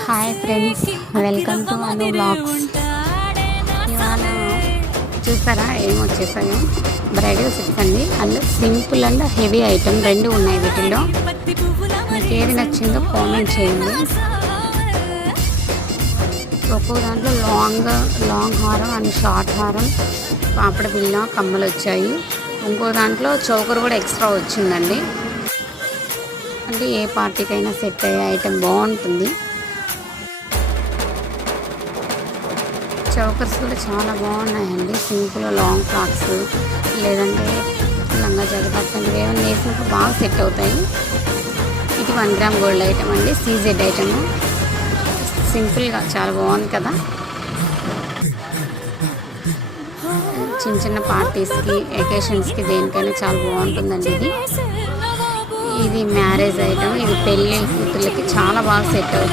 Hi friends, welcome to Anu blogs. ఇవాళ చూసారా ఏం వచ్చేసాయో బ్రైడల్ సెట్స్ అండి. అందులో సింపుల్ అండ్ హెవీ ఐటమ్ రెండు ఉన్నాయి. వీటిల్లో మీకు ఏది నచ్చిందో కామెంట్ చేయండి. ఒక్కో దాంట్లో లాంగ్ హారం అండ్ షార్ట్ హారం, పాపడ బిళ్ళ, కమ్మలు వచ్చాయి. ఇంకో దాంట్లో చోకర్ కూడా ఎక్స్ట్రా వచ్చిందండి. అంటే ఏ పార్టీకైనా సెట్ అయ్యే ఐటెం బాగుంటుంది. చౌకర్స్ కూడా చాలా బాగున్నాయండి. సింపుల్ లాంగ్ ఫ్రాక్స్ లేదంటే లంగా జాకెట్ అట్లాంటివి ఏమైనా వేసినప్పుడు బాగా సెట్ అవుతాయి. ఇది 1 గ్రామ్ గోల్డ్ ఐటమ్ అండి, సీజెడ్ ఐటమ్. సింపుల్గా చాలా బాగుంది కదా. చిన్న చిన్న పార్టీస్కి, ఎకేషన్స్కి, దేనికైనా చాలా బాగుంటుందండి. ఇది మ్యారేజ్ ఐటమ్. ఇది పెళ్ళి కూతుళ్ళకి చాలా బాగా సెట్ అవుతుంది.